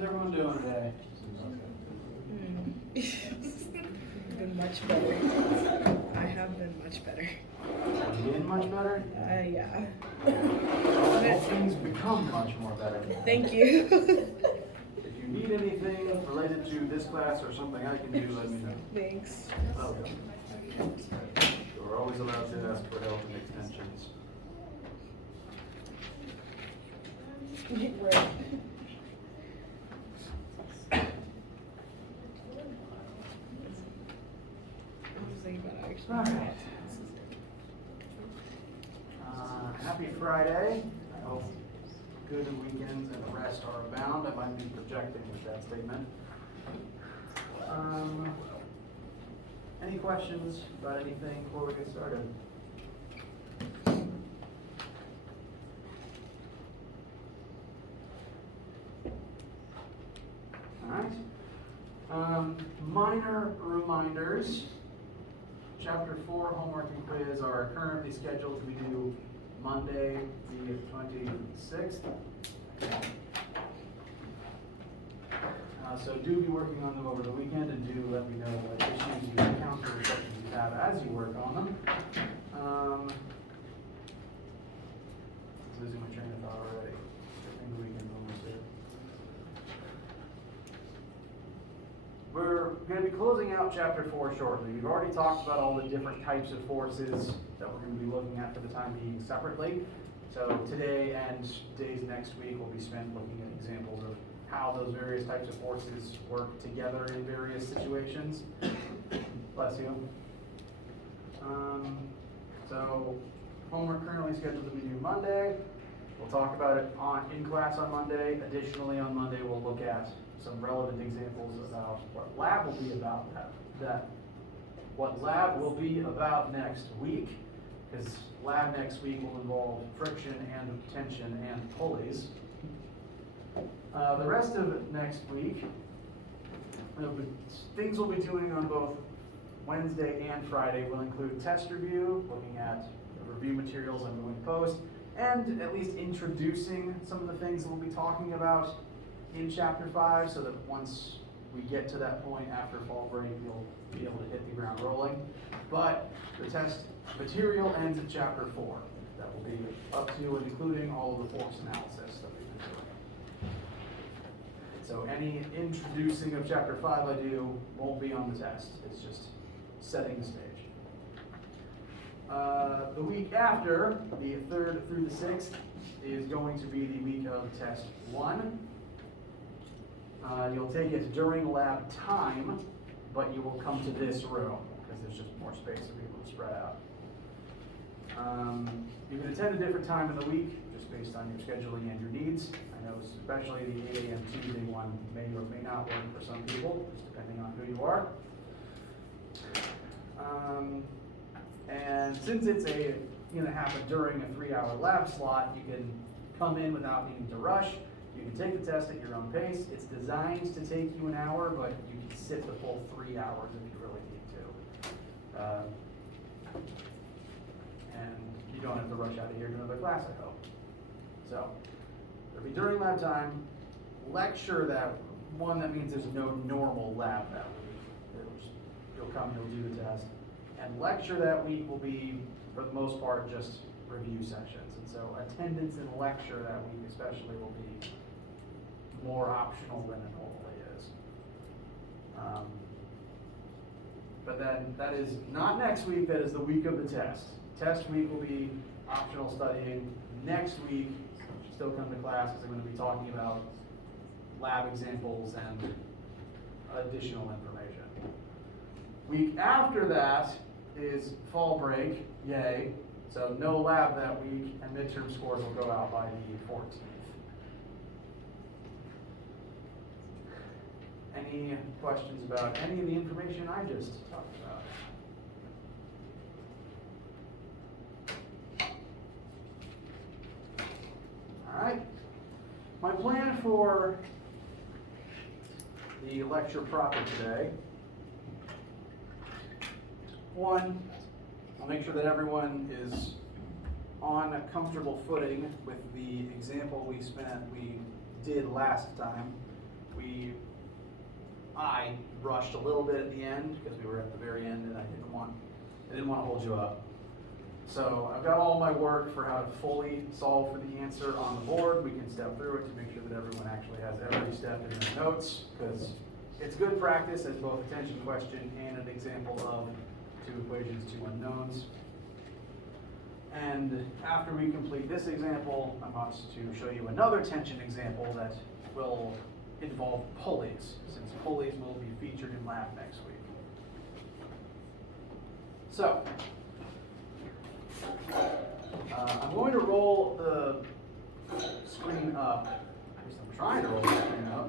How's everyone doing today? Been much better. I have been much better. You getting much better? Yeah. I hope things become much more better. Thank you. If you need anything related to this class or something I can do, let me know. Thanks. Okay. You're always allowed to ask for help and extensions. Right. All right. Happy Friday. I hope good weekends and rest are abound. I might be projecting with that statement. Any questions about anything before we get started? All right. Minor reminders. Chapter 4 homework and quiz are currently scheduled to be due Monday, the 26th. So do be working on them over the weekend, and do let me know what issues you encounter or questions you have as you work on them. Losing my train of thought already. I think the weekend's almost here. We're going to be closing out chapter 4 shortly. We've already talked about all the different types of forces that we're going to be looking at for the time being separately. So today and days next week will be spent looking at examples of how those various types of forces work together in various situations. Bless you. So homework currently scheduled to be due Monday. We'll talk about it in class on Monday. Additionally, on Monday we'll look at some relevant examples about what lab will be about what lab will be about next week, because lab next week will involve friction and tension and pulleys. The rest of next week, things we'll be doing on both Wednesday and Friday will include test review, looking at the review materials I'm going to post, and at least introducing some of the things we'll be talking about in chapter 5, so that once we get to that point after fall break, you'll be able to hit the ground rolling. But the test material ends at chapter 4. That will be up to and including all of the force analysis that we've been doing. So any introducing of chapter 5 I do won't be on the test. It's just setting the stage. The week after, the 3rd through the 6th, is going to be the week of test 1. You'll take it during lab time, but you will come to this room because there's just more space to be able to spread out. You can attend a different time in the week just based on your scheduling and your needs. I know especially the 8 a.m. Tuesday one may or may not work for some people, just depending on who you are. And since it's going to happen during a 3-hour lab slot, you can come in without needing to rush. You can take the test at your own pace. It's designed to take you an hour, but you can sit the full 3 hours if you really need to. And you don't have to rush out of here to another class, I hope. So, it'll be during lab time. Lecture that means there's no normal lab that week. You'll come, you'll do the test. And lecture that week will be, for the most part, just review sessions. And so attendance in lecture that week especially will be more optional than it normally is. But then that is not next week, that is the week of the test. Test week will be optional studying. Next week, still come to class because I'm going to be talking about lab examples and additional information. Week after that is fall break, yay. So no lab that week, and midterm scores will go out by the 14th. Any questions about any of the information I just talked about? All right. My plan for the lecture proper today. One, I'll make sure that everyone is on a comfortable footing with the example we did last time. I rushed a little bit at the end because we were at the very end and I didn't want to hold you up. So I've got all my work for how to fully solve for the answer on the board. We can step through it to make sure that everyone actually has every step in their notes, because it's good practice as both a tension question and an example of two equations, two unknowns. And after we complete this example, I want to show you another tension example that will involve pulleys, since pulleys will be featured in lab next week. So, I'm going to roll the screen up, at least I'm trying to roll the screen up,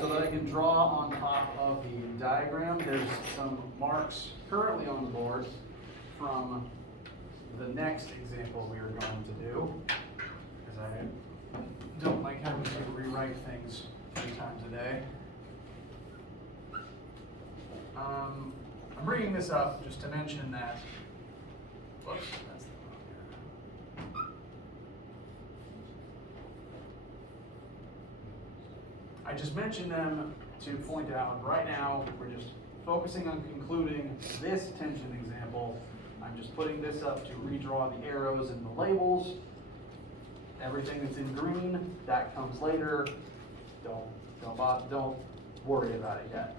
so that I can draw on top of the diagram. There's some marks currently on the board from the next example we are going to do, because I don't like having to rewrite things 3 times a day. I'm bringing this up just to mention that, whoops, that's the wrong. I just mentioned them to point out right now we're just focusing on concluding this tension example. I'm just putting this up to redraw the arrows and the labels. Everything that's in green, that comes later. Don't worry about it yet.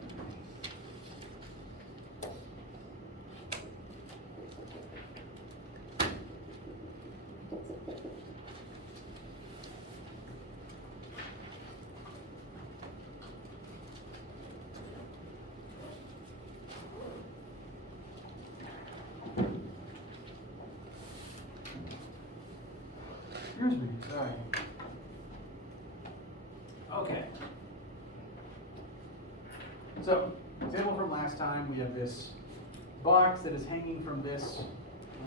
Excuse me, sorry. Okay. So, example from last time, we have this box that is hanging from this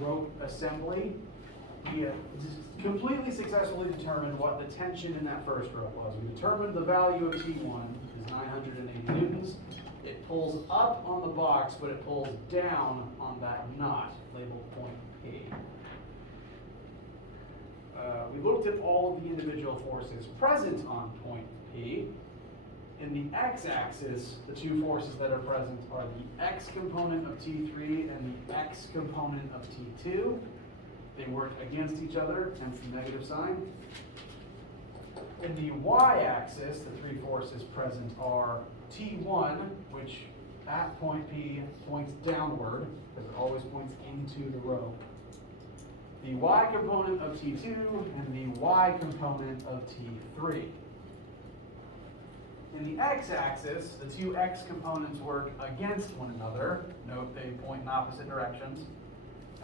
rope assembly. We completely successfully determined what the tension in that first rope was. We determined the value of T1 is 980 newtons. It pulls up on the box, but it pulls down on that knot labeled point P. We looked at all of the individual forces present on point P. In the x-axis, the two forces that are present are the x component of T3 and the x component of T2. They work against each other, hence the negative sign. In the y-axis, the three forces present are T1, which at point P points downward, because it always points into the rope. The y component of T2 and the y component of T3. In the x-axis, the two x components work against one another. Note they point in opposite directions.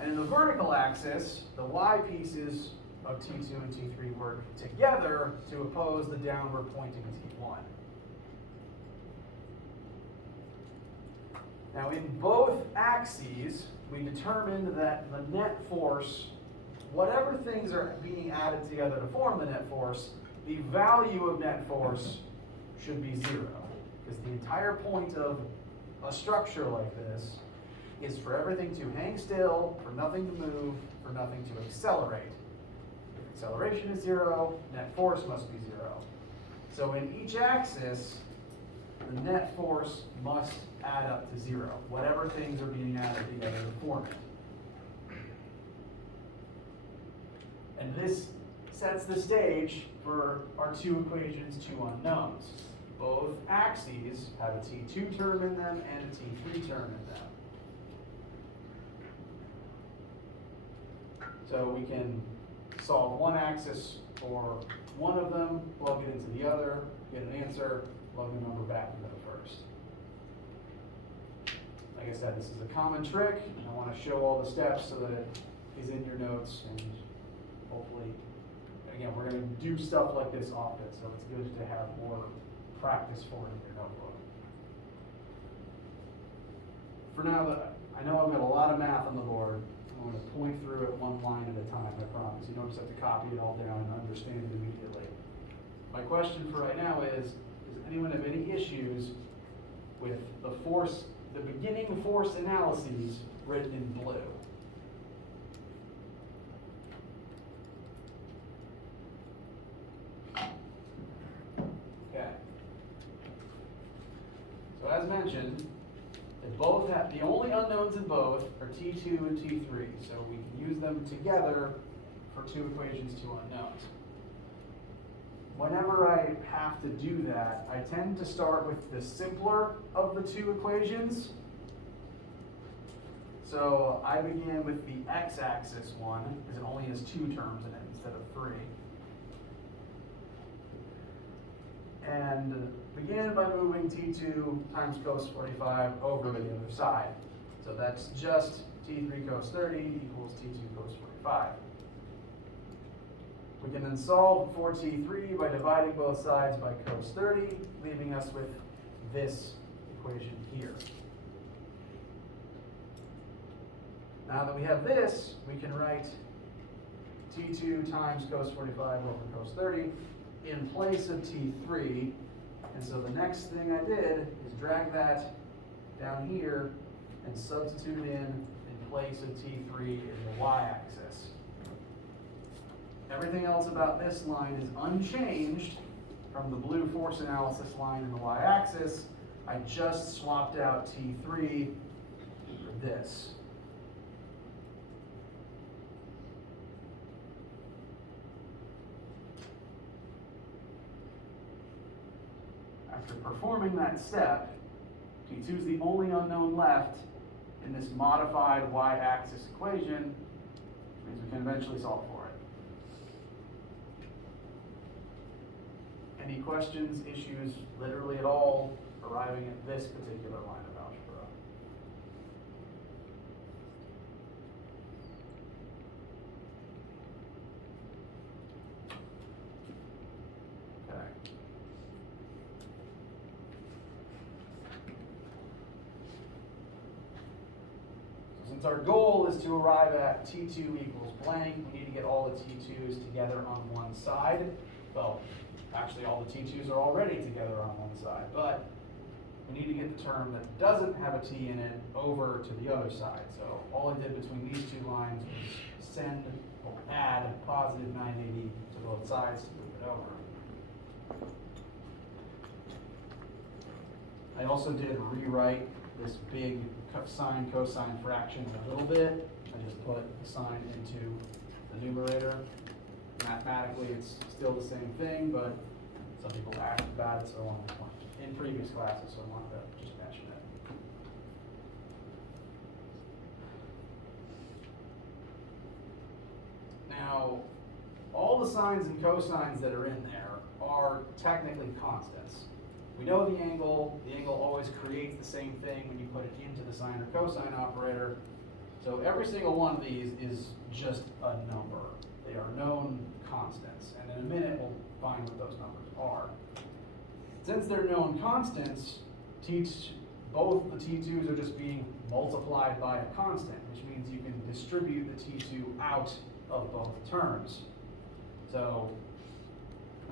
And in the vertical axis, the y pieces of T2 and T3 work together to oppose the downward pointing T1. Now in both axes, we determined that the net force, whatever things are being added together to form the net force, the value of net force should be 0. Because the entire point of a structure like this is for everything to hang still, for nothing to move, for nothing to accelerate. If acceleration is 0, net force must be 0. So in each axis, the net force must add up to 0, whatever things are being added together to form it. And this sets the stage for our two equations, two unknowns. Both axes have a T2 term in them and a T3 term in them. So we can solve one axis for one of them, plug it into the other, get an answer, plug the number back into the first. Like I said, this is a common trick, and I want to show all the steps so that it is in your notes, and hopefully, again, we're going to do stuff like this often, so it's good to have more practice for it in your notebook. For now, I know I've got a lot of math on the board. I'm going to point through it one line at a time, I promise. You don't just have to copy it all down and understand it immediately. My question for right now is, does anyone have any issues with the beginning force analyses written in blue? mentioned, they both have, the only unknowns in both are T2 and T3, so we can use them together for two equations, two unknowns. Whenever I have to do that, I tend to start with the simpler of the two equations. So I begin with the x-axis one, because it only has two terms in it instead of three. And begin by moving T2 times cos 45 over to the other side. So that's just T3 cos 30 equals T2 cos 45. We can then solve for T3 by dividing both sides by cos 30, leaving us with this equation here. Now that we have this, we can write T2 times cos 45 over cos 30 in place of T3. And so the next thing I did is drag that down here and substitute in place of T3 in the y-axis. Everything else about this line is unchanged from the blue force analysis line in the y-axis. I just swapped out T3 for this. After performing that step, T2 is the only unknown left in this modified y-axis equation, which means we can eventually solve for it. Any questions, issues, literally at all, arriving at this particular line of algebra? Okay. Since our goal is to arrive at T2 equals blank, we need to get all the T2s together on one side. Well, actually all the T2s are already together on one side, but we need to get the term that doesn't have a T in it over to the other side. So all I did between these two lines was send or add positive 980 to both sides to move it over. I also did rewrite this big sine cosine fraction a little bit. I just put the sign into the numerator. Mathematically, it's still the same thing, but some people asked about it, so I wanted to, in previous classes, so I wanted to just mention it. Now, all the sines and cosines that are in there are technically constants. We know the angle always creates the same thing when you put it into the sine or cosine operator. So every single one of these is just a number. They are known constants, and in a minute we'll find what those numbers are. Since they're known constants, both the T2s are just being multiplied by a constant, which means you can distribute the T2 out of both terms. So,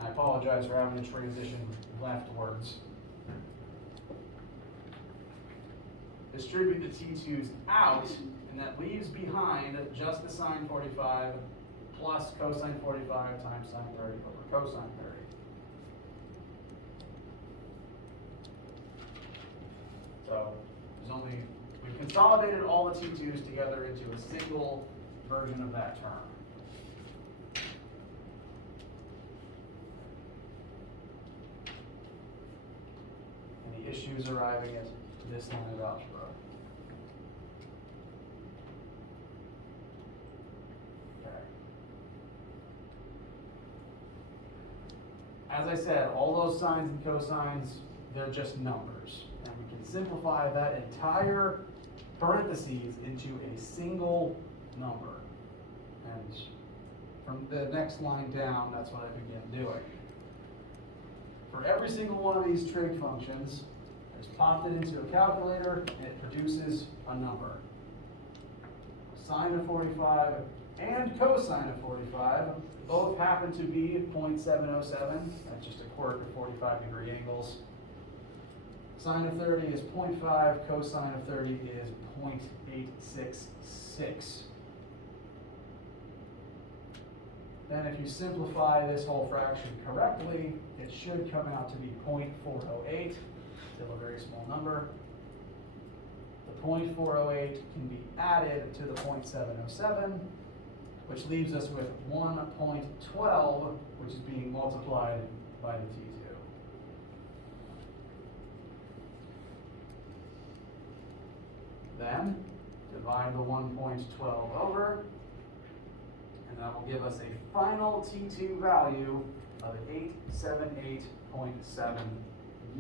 I apologize for having to transition leftwards. Distribute the T2s out, and that leaves behind just the sine 45 plus cosine 45 times sine 30 over cosine 30. So we've consolidated all the T2s together into a single version of that term. Any issues arriving at this line of algebra? As I said, all those sines and cosines, they're just numbers. And we can simplify that entire parentheses into a single number. And from the next line down, that's what I begin doing. For every single one of these trig functions, I just popped it into a calculator and it produces a number. Sine of 45 and cosine of 45 both happen to be 0.707. That's just a quirk of 45-degree angles. Sine of 30 is 0.5, cosine of 30 is 0.866. Then if you simplify this whole fraction correctly, it should come out to be 0.408, still a very small number. The 0.408 can be added to the 0.707, which leaves us with 1.12, which is being multiplied by the T2. Then divide the 1.12 over, and that will give us a final T2 value of 878.7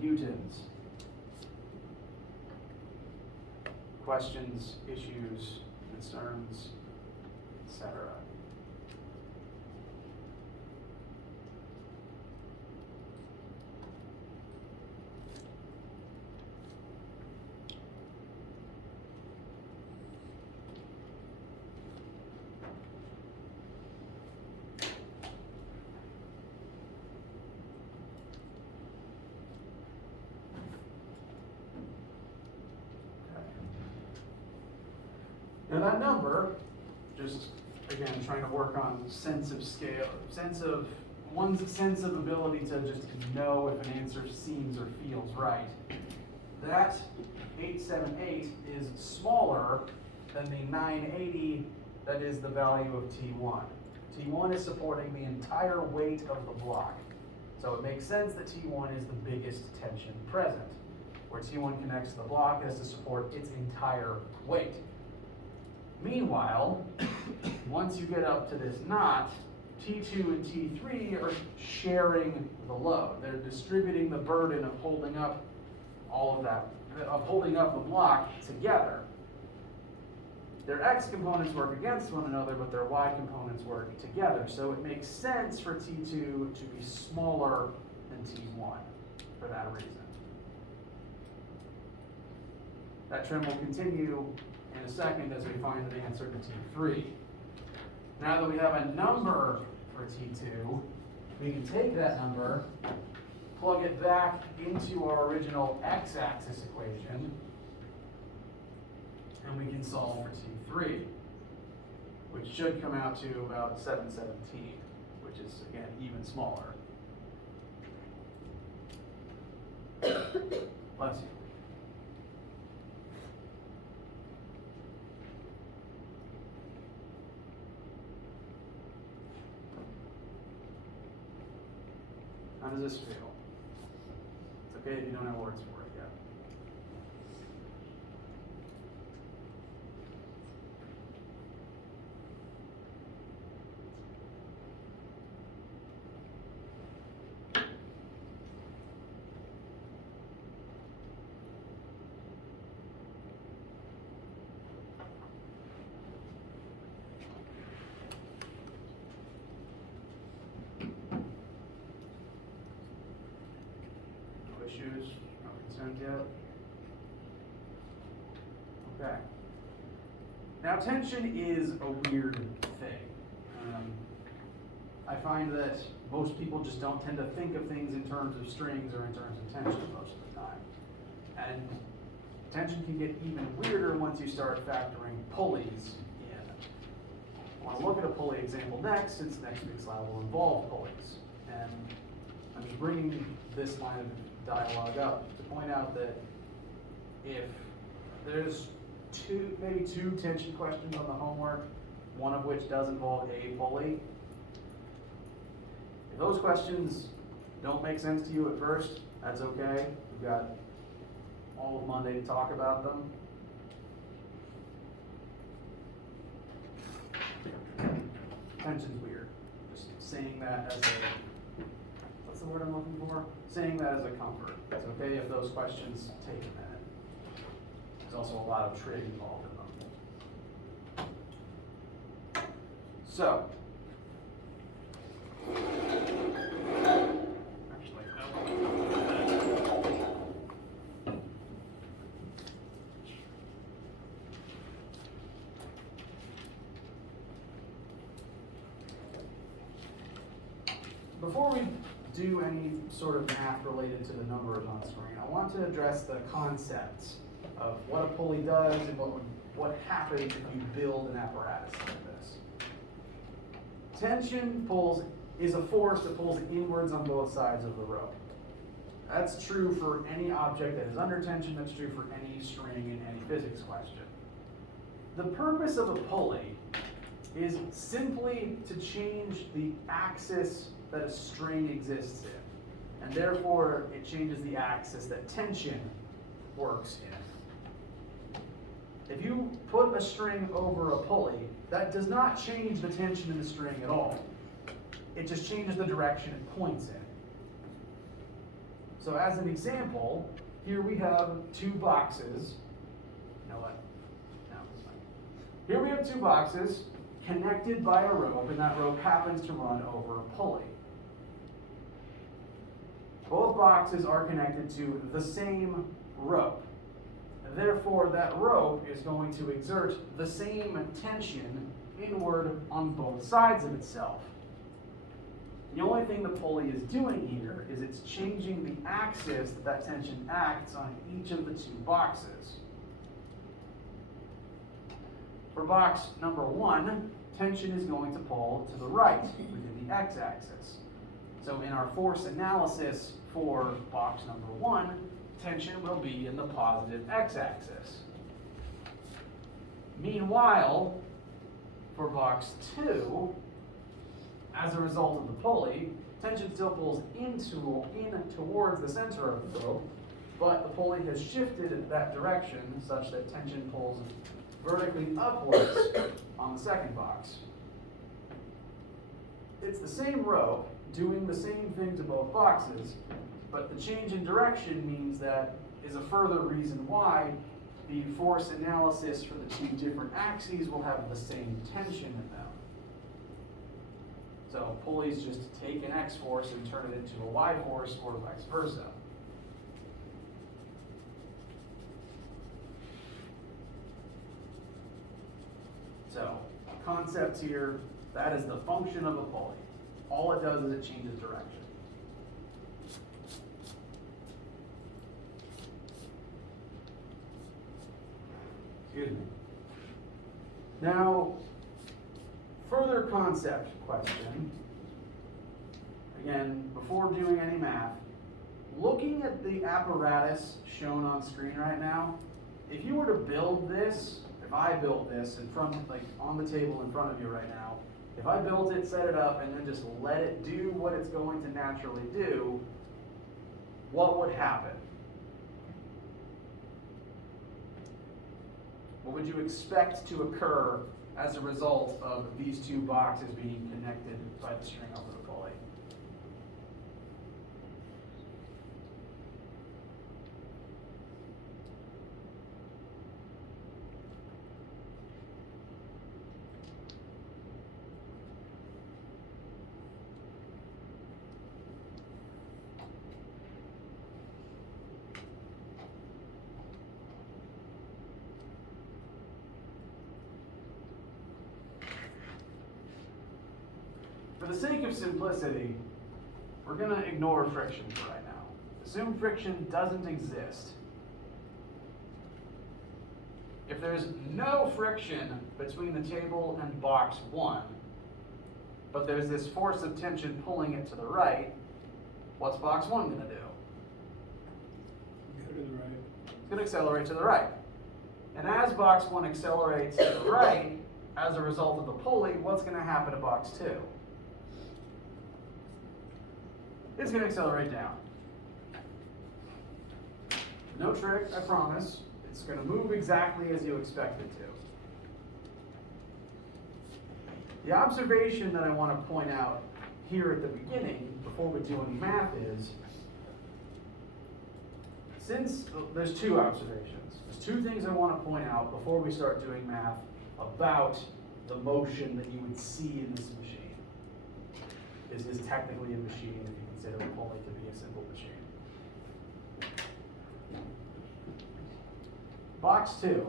newtons. Questions, issues, concerns, etc. Now that number, just again trying to work on sense of scale, one's sense of ability to just know if an answer seems or feels right. That 878 is smaller than the 980 that is the value of T1. T1 is supporting the entire weight of the block. So it makes sense that T1 is the biggest tension present. Where T1 connects to the block, it has to support its entire weight. Meanwhile, once you get up to this knot, T2 and T3 are sharing the load. They're distributing the burden of holding up all of that, of holding up the block together. Their X components work against one another, but their Y components work together. So it makes sense for T2 to be smaller than T1 for that reason. That trend will continue in a second as we find the answer to T3. Now that we have a number for T2, we can take that number, plug it back into our original x-axis equation, and we can solve for T3, which should come out to about 717, which is, again, even smaller. Bless you. How does this feel? It's okay if you don't have words for it yet. Issues, no concerns yet? Okay. Now tension is a weird thing. I find that most people just don't tend to think of things in terms of strings or in terms of tension most of the time. And tension can get even weirder once you start factoring pulleys in. I want to look at a pulley example next, since next week's lab will involve pulleys. And I'm just bringing this line of dialogue up to point out that if there's maybe two tension questions on the homework, one of which does involve a pulley, if those questions don't make sense to you at first, that's okay. We've got all of Monday to talk about them. Tension's weird. Just saying that as a, what's the word I'm looking for? Saying that as a comfort. It's okay if those questions take a minute. There's also a lot of trig involved in them. So, actually, no. Before we do any sort of math related to the numbers on the screen, I want to address the concepts of what a pulley does and what happens if you build an apparatus like this. Tension is a force that pulls inwards on both sides of the rope. That's true for any object that is under tension. That's true for any string in any physics question. The purpose of a pulley is simply to change the axis that a string exists in. And therefore, it changes the axis that tension works in. If you put a string over a pulley, that does not change the tension in the string at all. It just changes the direction it points in. So as an example, here we have two boxes. You know what? No, it's fine. Here we have two boxes connected by a rope, and that rope happens to run over a pulley. Both boxes are connected to the same rope. Therefore, that rope is going to exert the same tension inward on both sides of itself. The only thing the pulley is doing here is it's changing the axis that tension acts on each of the two boxes. For box number 1, tension is going to pull to the right within the x-axis. So in our force analysis for box number 1, tension will be in the positive x-axis. Meanwhile, for box 2, as a result of the pulley, tension still pulls in towards the center of the rope, but the pulley has shifted that direction such that tension pulls vertically upwards on the second box. It's the same rope doing the same thing to both boxes, but the change in direction means that is a further reason why the force analysis for the two different axes will have the same tension in them. So pulleys just take an X force and turn it into a Y force, or vice versa. So, concept here, that is the function of a pulley. All it does is it changes direction. Excuse me. Now, further concept question. Again, before doing any math, looking at the apparatus shown on screen right now, if you were to build this, if I built this in front, like on the table in front of you right now, if I built it, set it up, and then just let it do what it's going to naturally do, what would happen? What would you expect to occur as a result of these two boxes being connected by the string over the pulley? For the sake of simplicity, we're going to ignore friction for right now. Assume friction doesn't exist. If there's no friction between the table and box 1, but there's this force of tension pulling it to the right, what's box 1 going to do? Go to the right. It's going to accelerate to the right. And as box 1 accelerates to the right, as a result of the pulley, what's going to happen to box 2? It's going to accelerate down. No trick, I promise. It's going to move exactly as you expect it to. The observation that I want to point out here at the beginning, before we do any math, is since there's two observations. There's two things I want to point out before we start doing math about the motion that you would see in this machine. This is technically a machine if you consider a pulley to be a simple machine. Box 2.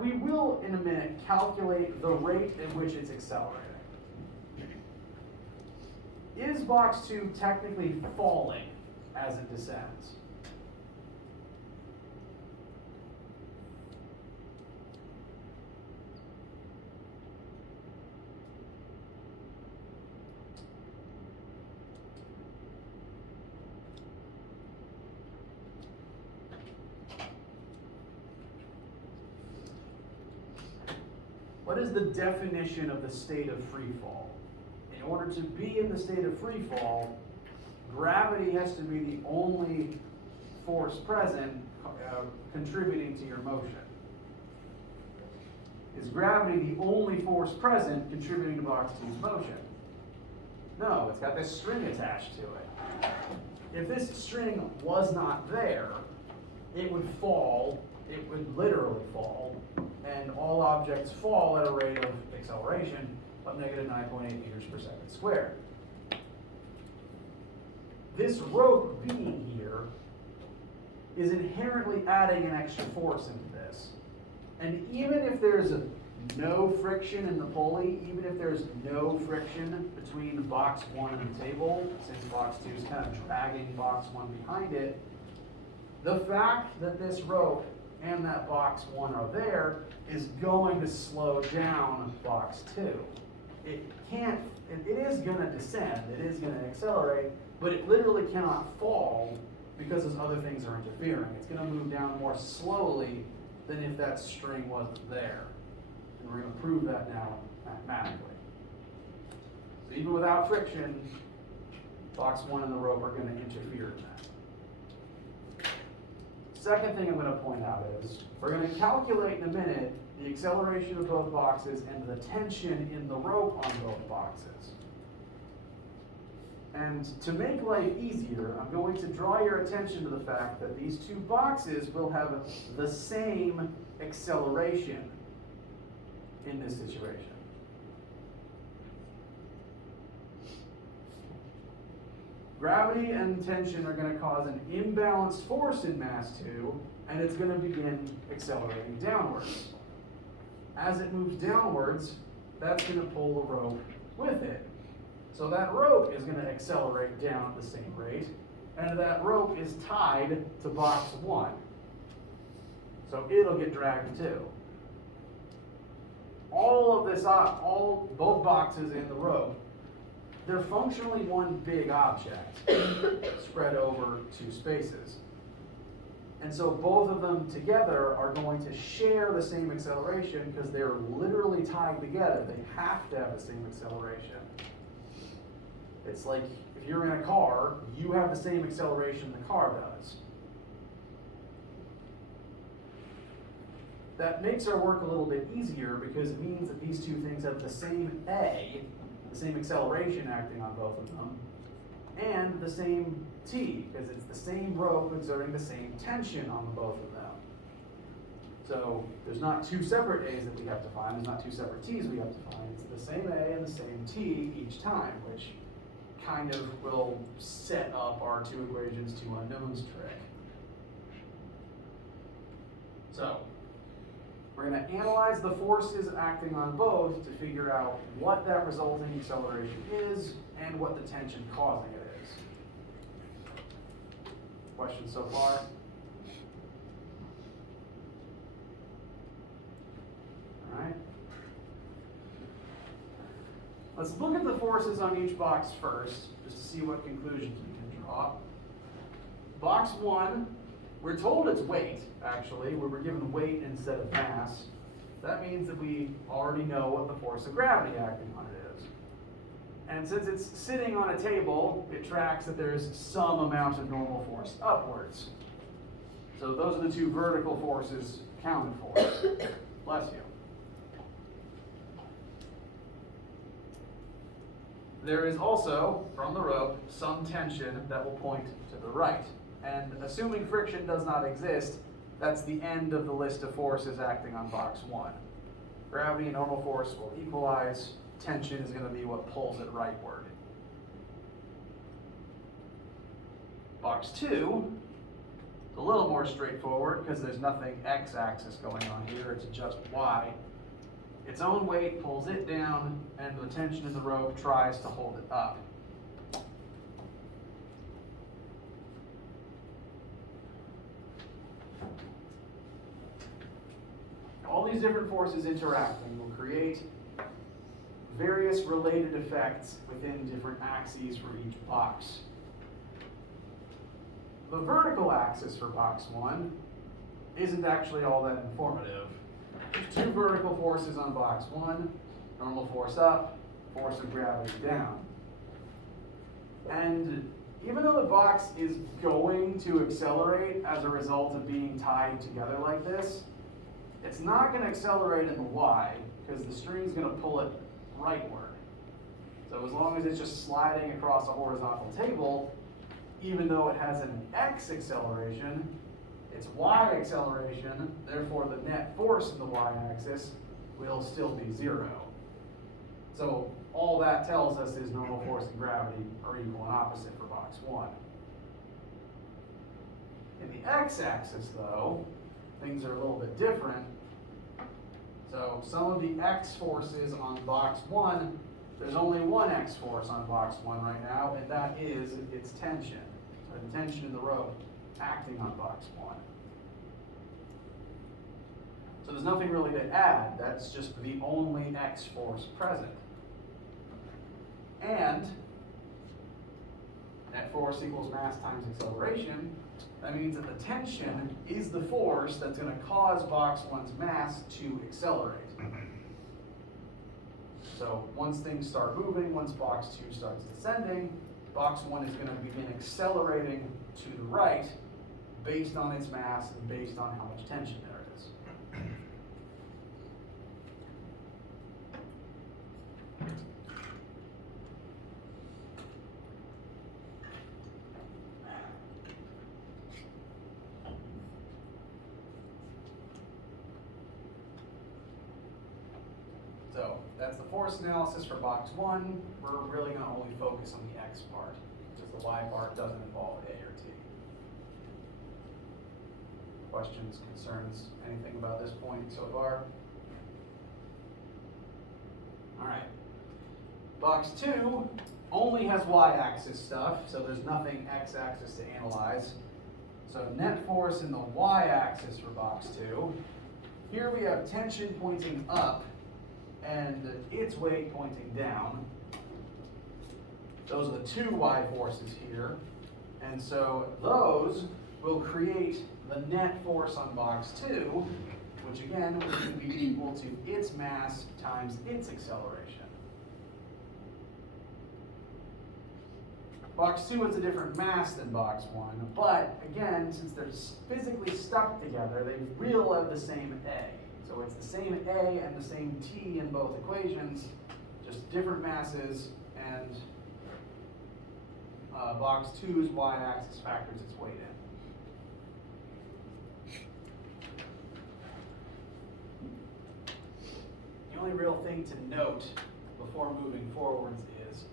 We will in a minute calculate the rate at which it's accelerating. Is box 2 technically falling as it descends? What is the definition of the state of free fall? In order to be in the state of free fall, gravity has to be the only force present contributing to your motion. Is gravity the only force present contributing to box 2's motion? No, it's got this string attached to it. If this string was not there, it would fall, it would literally fall, and all objects fall at a rate of acceleration of negative 9.8 meters per second squared. This rope being here is inherently adding an extra force into this. And even if there's no friction in the pulley, even if there's no friction between box 1 and the table, since box 2 is kind of dragging box 1 behind it, the fact that this rope and that box 1 are there is going to slow down box 2. It is going to descend, it is going to accelerate, but it literally cannot fall because those other things are interfering. It's going to move down more slowly than if that string wasn't there. And we're going to prove that now mathematically. So even without friction, box 1 and the rope are going to interfere in that. Second thing I'm going to point out is, we're going to calculate in a minute the acceleration of both boxes and the tension in the rope on both boxes. And to make life easier, I'm going to draw your attention to the fact that these two boxes will have the same acceleration in this situation. Gravity and tension are going to cause an imbalanced force in mass 2, and it's going to begin accelerating downwards. As it moves downwards, that's going to pull the rope with it. So that rope is going to accelerate down at the same rate, and that rope is tied to box 1. So it'll get dragged too. All of this, both boxes and the rope, they're functionally one big object spread over two spaces. And so both of them together are going to share the same acceleration because they're literally tied together. They have to have the same acceleration. It's like if you're in a car, you have the same acceleration the car does. That makes our work a little bit easier because it means that these two things have the same A, the same acceleration acting on both of them, and the same T, because it's the same rope exerting the same tension on both of them. So there's not two separate A's that we have to find, there's not two separate T's we have to find. It's the same A and the same T each time, which kind of will set up our two equations, two unknowns trick. So we're going to analyze the forces acting on both to figure out what that resulting acceleration is and what the tension causing it is. Questions so far? All right. Let's look at the forces on each box first, just to see what conclusions we can draw. Box 1, we're told it's weight, actually. We were given weight instead of mass. That means that we already know what the force of gravity acting on it is. And since it's sitting on a table, it tracks that there's some amount of normal force upwards. So those are the two vertical forces accounted for. Bless you. There is also, from the rope, some tension that will point to the right. And assuming friction does not exist, that's the end of the list of forces acting on box 1. Gravity and normal force will equalize. Tension is going to be what pulls it rightward. Box 2 is a little more straightforward because there's nothing x-axis going on here, it's just y. Its own weight pulls it down, and the tension in the rope tries to hold it up. All these different forces interacting will create various related effects within different axes for each box. The vertical axis for box 1 isn't actually all that informative. There's two vertical forces on box one, normal force up, force of gravity down. And even though the box is going to accelerate as a result of being tied together like this, it's not going to accelerate in the y because the string is going to pull it rightward. So as long as it's just sliding across a horizontal table, even though it has an x acceleration, its y acceleration, therefore the net force in the y-axis will still be 0. So all that tells us is normal force and gravity are equal and opposite for box 1. In the x-axis, though, things are a little bit different. So some of the x forces on box 1, there's only one x force on box 1 right now, and that is its tension. So the tension in the rope acting on box 1. So there's nothing really to add. That's just the only x force present. And net force equals mass times acceleration. That means that the tension is the force that's going to cause box 1's mass to accelerate. So once things start moving, once box 2 starts descending, box 1 is going to begin accelerating to the right based on its mass and based on how much tension there is. So that's the force analysis for box 1. We're really going to only focus on the x part, because the y part doesn't involve a or t. Questions, concerns, anything about this point so far? All right. Box 2 only has y-axis stuff, so there's nothing x-axis to analyze. So net force in the y-axis for box 2. Here we have tension pointing up and its weight pointing down. Those are the two y forces here. And so those will create the net force on box 2, which again would be equal to its mass times its acceleration. Box 2 is a different mass than box 1, but again, since they're physically stuck together, they will have the same A. So it's the same A and the same T in both equations, just different masses, and box 2's y-axis factors its weight in. The only real thing to note before moving forwards is,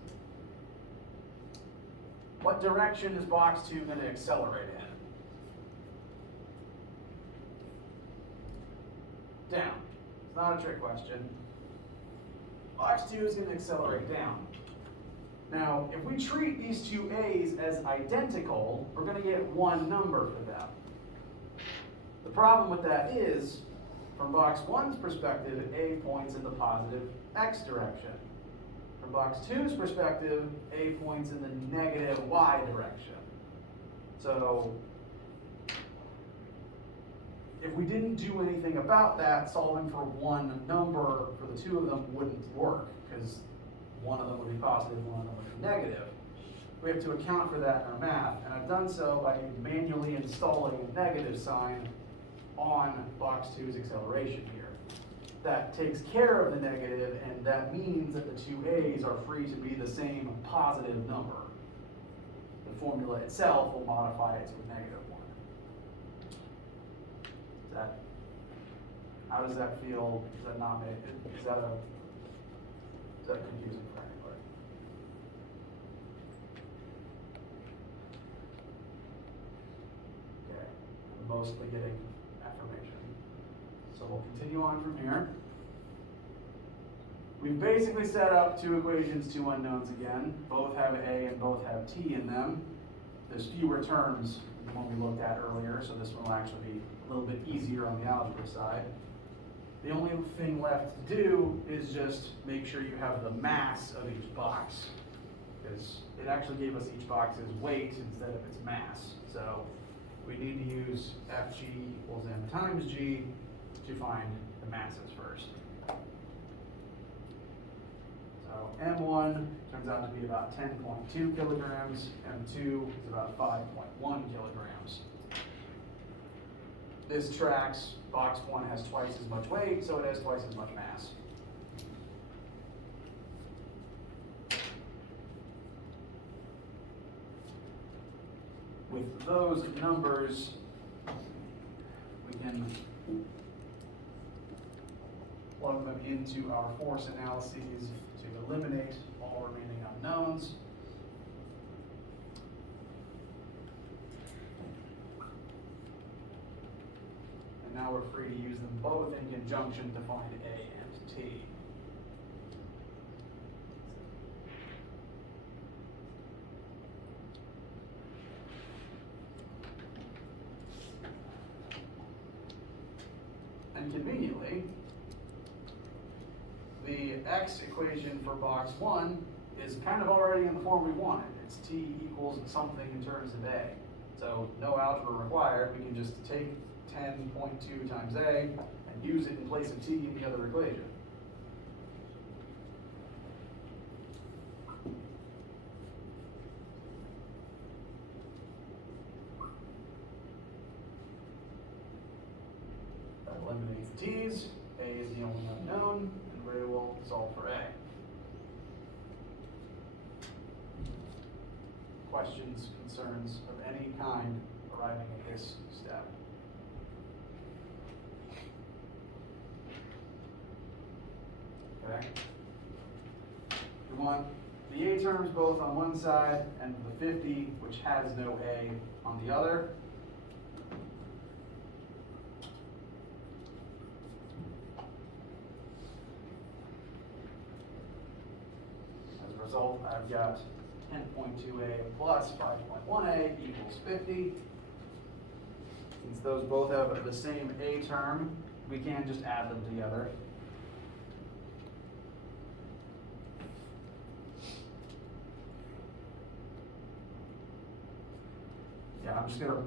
what direction is box 2 going to accelerate in? Down. It's not a trick question. Box 2 is going to accelerate down. Now, if we treat these two A's as identical, we're going to get one number for them. The problem with that is, from box 1's perspective, A points in the positive x direction. From box 2's perspective, A points in the negative y direction. So, if we didn't do anything about that, solving for one number for the two of them wouldn't work, because one of them would be positive, one of them would be negative. We have to account for that in our math, and I've done so by manually installing a negative sign on box 2's acceleration here. That takes care of the negative, and that means that the two A's are free to be the same positive number. The formula itself will modify it to a negative one. How does that feel? Does that not make it? Is that confusing for anybody? Okay, I'm mostly getting affirmation. So we'll continue on from here. We've basically set up two equations, two unknowns again. Both have A and both have T in them. There's fewer terms than what we looked at earlier, so this one will actually be a little bit easier on the algebra side. The only thing left to do is just make sure you have the mass of each box, because it actually gave us each box's weight instead of its mass. So we need to use Fg equals m times g to find the masses first. So M1 turns out to be about 10.2 kilograms, M2 is about 5.1 kilograms. This tracks, box 1 has twice as much weight, so it has twice as much mass. With those numbers, we can plug them into our force analyses to eliminate all remaining unknowns. And now we're free to use them both in conjunction to find A and T. And conveniently, the X equation for box 1 is kind of already in the form we wanted. It's T equals something in terms of A. So no algebra required. We can just take 10.2 times A and use it in place of T in the other equation. That eliminates the T's. A is the only unknown, and Ray will solve for A. Questions, concerns of any kind arriving at this step? Okay. We want the A terms both on one side and the 50, which has no A, on the other. As a result, I've got 10.2A plus 5.1A equals 50. Since those both have the same A term, we can just add them together. Yeah, I'm just gonna,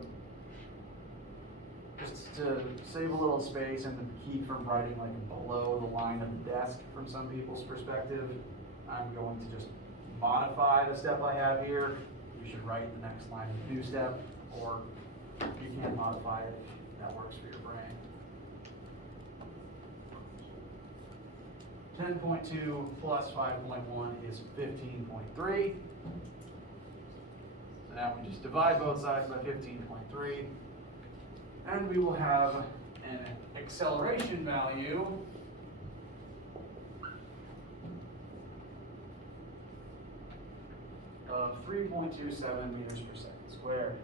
just to save a little space and to keep from writing like below the line of the desk from some people's perspective, I'm going to just modify the step I have here. You should write the next line of the new step, or you can modify it if that works for your brain. 10.2 plus 5.1 is 15.3. So now we just divide both sides by 15.3, and we will have an acceleration value of 3.27 meters per second squared.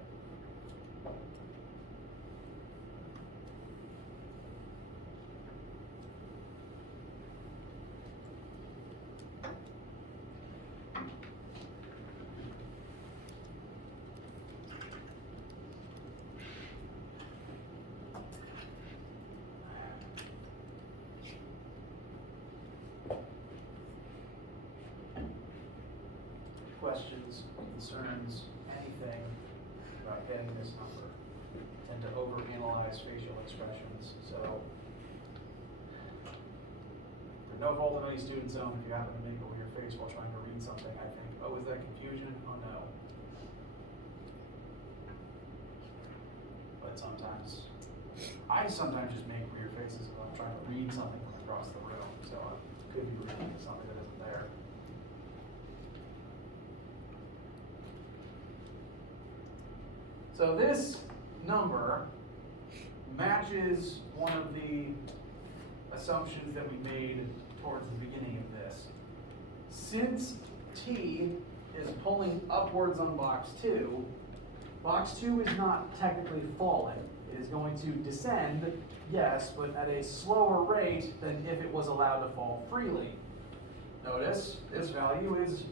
Questions, concerns, anything about getting this number? Tend to overanalyze facial expressions, so for no fault of any student's own, if you happen to make a weird face while trying to read something, I think, oh, is that confusion? Oh no. But sometimes just make weird faces when I'm trying to read something from across the room, so I could be reading something that isn't there. So this number matches one of the assumptions that we made towards the beginning of this. Since T is pulling upwards on box 2 is not technically falling. It is going to descend, yes, but at a slower rate than if it was allowed to fall freely. Notice this value is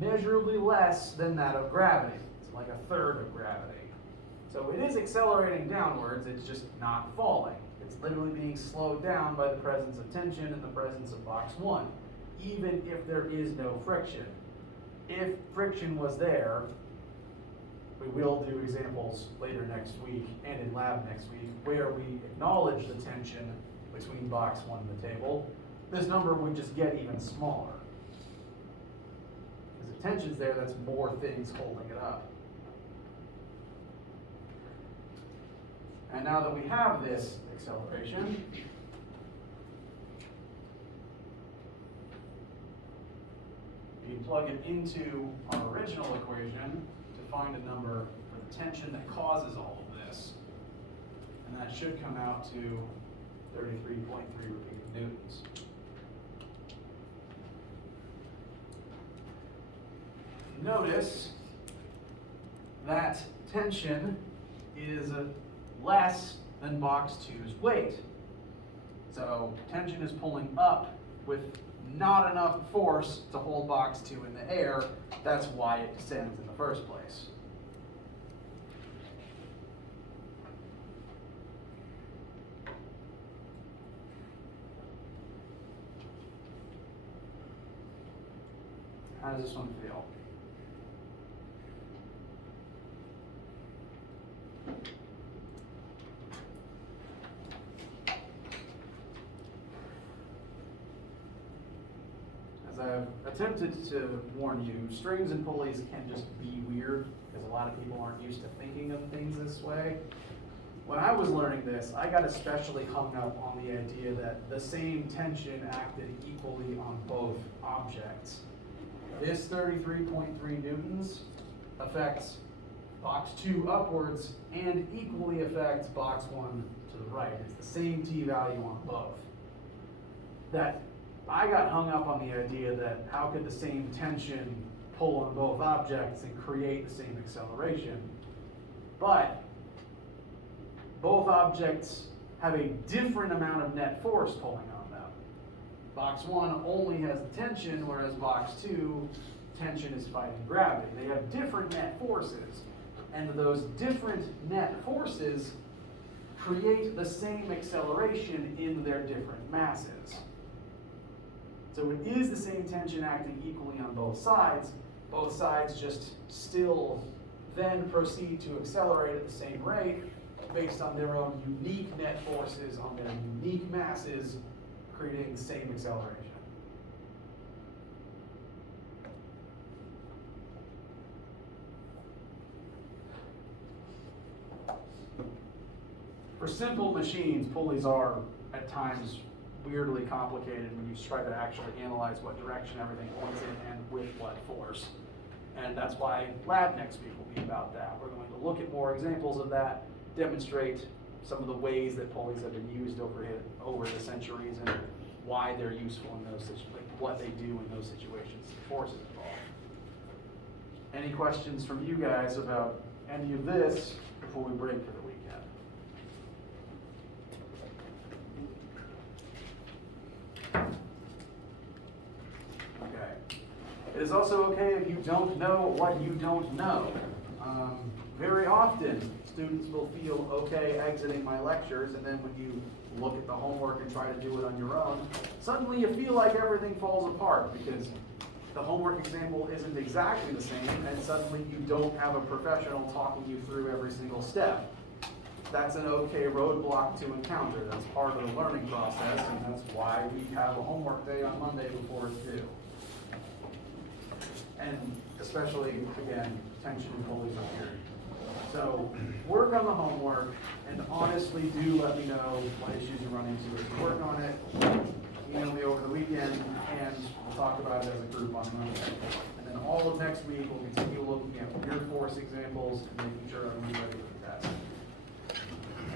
measurably less than that of gravity. It's like a third of gravity. So it is accelerating downwards, it's just not falling. It's literally being slowed down by the presence of tension and the presence of box 1, even if there is no friction. If friction was there, we will do examples later next week and in lab next week where we acknowledge the tension between box 1 and the table, this number would just get even smaller. Because if tension's there, that's more things holding it up. And now that we have this acceleration, you plug it into our original equation to find a number for the tension that causes all of this. And that should come out to 33.3 repeated newtons. Notice that tension is less than box 2's weight. So tension is pulling up with not enough force to hold box 2 in the air. That's why it descends in the first place. How does this one feel? As I've attempted to warn you, strings and pulleys can just be weird because a lot of people aren't used to thinking of things this way. When I was learning this, I got especially hung up on the idea that the same tension acted equally on both objects. This 33.3 newtons affects box 2 upwards and equally affects box 1 to the right. It's the same T value on both. That I got hung up on the idea that how could the same tension pull on both objects and create the same acceleration? But both objects have a different amount of net force pulling on them. Box 1 only has the tension, whereas box 2, tension is fighting gravity. They have different net forces, and those different net forces create the same acceleration in their different masses. So it is the same tension acting equally on both sides. Both sides just still then proceed to accelerate at the same rate based on their own unique net forces on their unique masses, creating the same acceleration. For simple machines, pulleys are at times weirdly complicated when you try to actually analyze what direction everything points in and with what force. And that's why lab next week will be about that. We're going to look at more examples of that, demonstrate some of the ways that pulleys have been used over the centuries and why they're useful in those situations, like what they do in those situations, the forces involved. Any questions from you guys about any of this before we break for the weekend? Okay. It is also okay if you don't know what you don't know. Very often, students will feel okay exiting my lectures, and then when you look at the homework and try to do it on your own, suddenly you feel like everything falls apart because the homework example isn't exactly the same, and suddenly you don't have a professional talking you through every single step. That's an okay roadblock to encounter. That's part of the learning process, and that's why we have a homework day on Monday before it's due. And especially, again, tension and pulleys up here. So work on the homework, and honestly do let me know what issues you run into. If you work on it, email me over the weekend, and we'll talk about it as a group on Monday. And then all of next week, we'll continue looking at weird force examples and making sure everyone's ready for the test.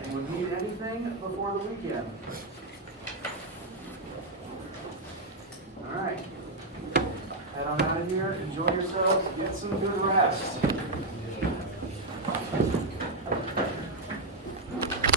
Anyone need anything before the weekend? All right. Head on out of here, enjoy yourselves, get some good rest.